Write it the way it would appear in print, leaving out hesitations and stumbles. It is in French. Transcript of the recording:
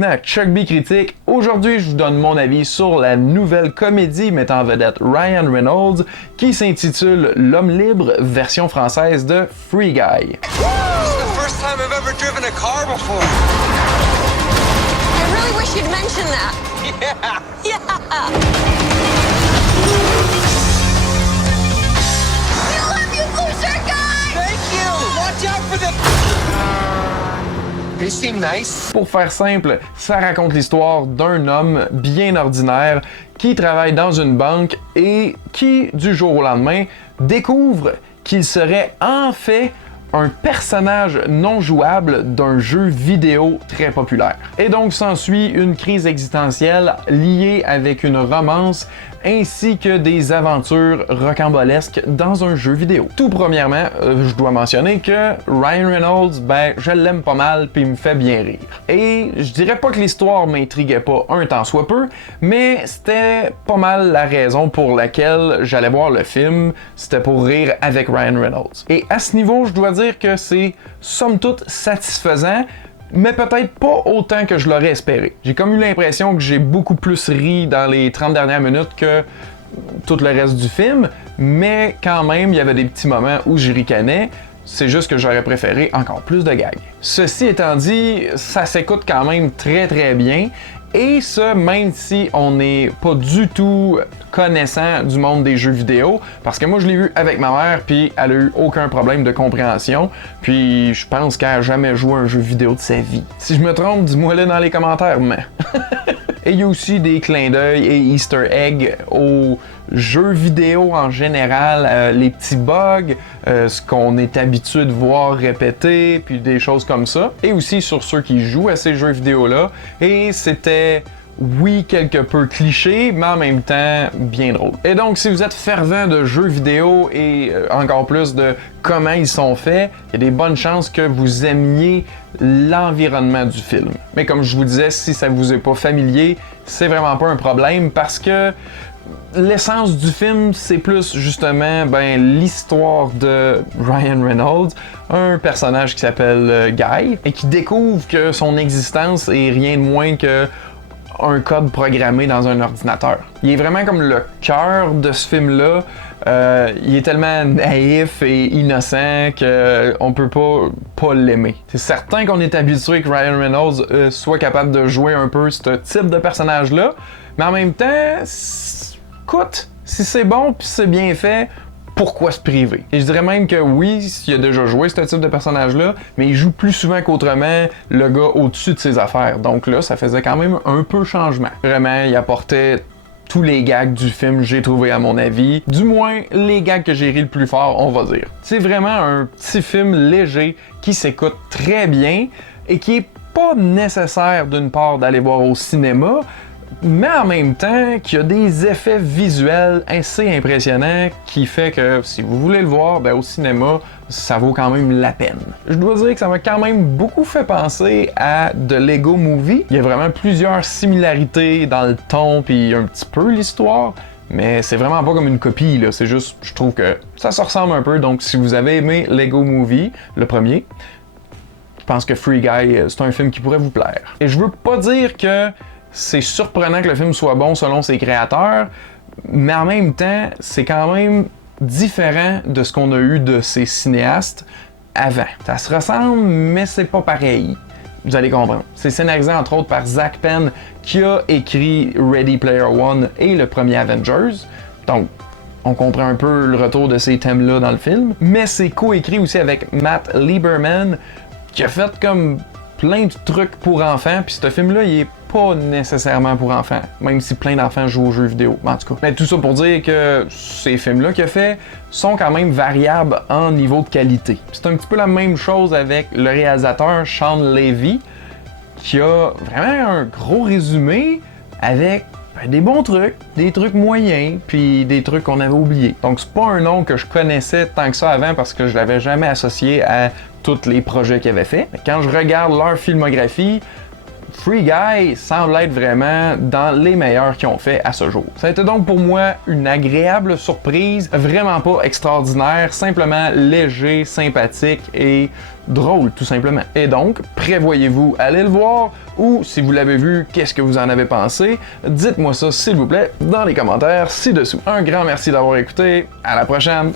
bienvenue à Chuck B Critique. Aujourd'hui, je vous donne mon avis sur la nouvelle comédie mettant en vedette Ryan Reynolds qui s'intitule L'Homme libre, version française de Free Guy. I really wish you'd mention that. Yeah. Yeah. You love you, blue shirt guy. Thank you. Watch out for the. They seem nice. Pour faire simple, ça raconte l'histoire d'un homme bien ordinaire qui travaille dans une banque et qui, du jour au lendemain, découvre qu'il serait en fait un personnage non jouable d'un jeu vidéo très populaire. Et donc s'ensuit une crise existentielle liée avec une romance ainsi que des aventures rocambolesques dans un jeu vidéo. Tout premièrement, je dois mentionner que Ryan Reynolds, je l'aime pas mal puis il me fait bien rire. Et je dirais pas que l'histoire m'intriguait pas un tant soit peu, mais c'était pas mal la raison pour laquelle j'allais voir le film, c'était pour rire avec Ryan Reynolds. Et à ce niveau, je dois dire que c'est somme toute satisfaisant, mais peut-être pas autant que je l'aurais espéré. J'ai comme eu l'impression que j'ai beaucoup plus ri dans les 30 dernières minutes que tout le reste du film, mais quand même, il y avait des petits moments où je ricanais. C'est juste que j'aurais préféré encore plus de gags. Ceci étant dit, ça s'écoute quand même très très bien. Et ça, même si on n'est pas du tout connaissant du monde des jeux vidéo, parce que moi je l'ai vu avec ma mère, puis elle a eu aucun problème de compréhension, puis je pense qu'elle a jamais joué à un jeu vidéo de sa vie. Si je me trompe, dis-moi-le dans les commentaires, mais... Et il y a aussi des clins d'œil et easter eggs aux jeux vidéo en général, les petits bugs, ce qu'on est habitué de voir répéter, puis des choses comme ça. Et aussi sur ceux qui jouent à ces jeux vidéo-là. Et c'était... oui, quelque peu cliché, mais en même temps, bien drôle. Et donc, si vous êtes fervent de jeux vidéo et encore plus de comment ils sont faits, il y a des bonnes chances que vous aimiez l'environnement du film. Mais comme je vous disais, si ça vous est pas familier, c'est vraiment pas un problème parce que l'essence du film, c'est plus justement l'histoire de Ryan Reynolds, un personnage qui s'appelle Guy, et qui découvre que son existence est rien de moins que un code programmé dans un ordinateur. Il est vraiment comme le cœur de ce film-là. Il est tellement naïf et innocent qu'on peut pas l'aimer. C'est certain qu'on est habitué que Ryan Reynolds soit capable de jouer un peu ce type de personnage-là, mais en même temps, écoute, si c'est bon puis c'est bien fait, pourquoi se priver? Et je dirais même que oui, il a déjà joué ce type de personnage-là, mais il joue plus souvent qu'autrement le gars au-dessus de ses affaires. Donc là, ça faisait quand même un peu changement. Vraiment, il apportait tous les gags du film, j'ai trouvé à mon avis. Du moins, les gags que j'ai ri le plus fort, on va dire. C'est vraiment un petit film léger qui s'écoute très bien et qui est pas nécessaire d'une part d'aller voir au cinéma, mais en même temps qu'il y a des effets visuels assez impressionnants qui fait que si vous voulez le voir au cinéma, ça vaut quand même la peine. Je dois dire que ça m'a quand même beaucoup fait penser à The Lego Movie. Il y a vraiment plusieurs similarités dans le ton puis un petit peu l'histoire, mais c'est vraiment pas comme une copie, là. C'est juste, je trouve que ça se ressemble un peu. Donc si vous avez aimé Lego Movie, le premier, je pense que Free Guy, c'est un film qui pourrait vous plaire. Et je veux pas dire que c'est surprenant que le film soit bon selon ses créateurs, mais en même temps, c'est quand même différent de ce qu'on a eu de ces cinéastes avant. Ça se ressemble, mais c'est pas pareil. Vous allez comprendre. C'est scénarisé entre autres par Zach Penn, qui a écrit Ready Player One et le premier Avengers. Donc, on comprend un peu le retour de ces thèmes-là dans le film. Mais c'est coécrit aussi avec Matt Lieberman, qui a fait comme plein de trucs pour enfants, puis ce film-là, il est pas nécessairement pour enfants, même si plein d'enfants jouent aux jeux vidéo, en tout cas. Mais tout ça pour dire que ces films-là qu'il a fait sont quand même variables en niveau de qualité. C'est un petit peu la même chose avec le réalisateur Sean Levy, qui a vraiment un gros résumé avec des bons trucs, des trucs moyens, puis des trucs qu'on avait oubliés. Donc c'est pas un nom que je connaissais tant que ça avant parce que je l'avais jamais associé à tous les projets qu'il avait fait. Mais quand je regarde leur filmographie, Free Guy semble être vraiment dans les meilleurs qu'ils ont fait à ce jour. Ça a été donc pour moi une agréable surprise, vraiment pas extraordinaire, simplement léger, sympathique et drôle tout simplement. Et donc, prévoyez-vous aller le voir ou si vous l'avez vu, qu'est-ce que vous en avez pensé? Dites-moi ça s'il vous plaît dans les commentaires ci-dessous. Un grand merci d'avoir écouté, à la prochaine!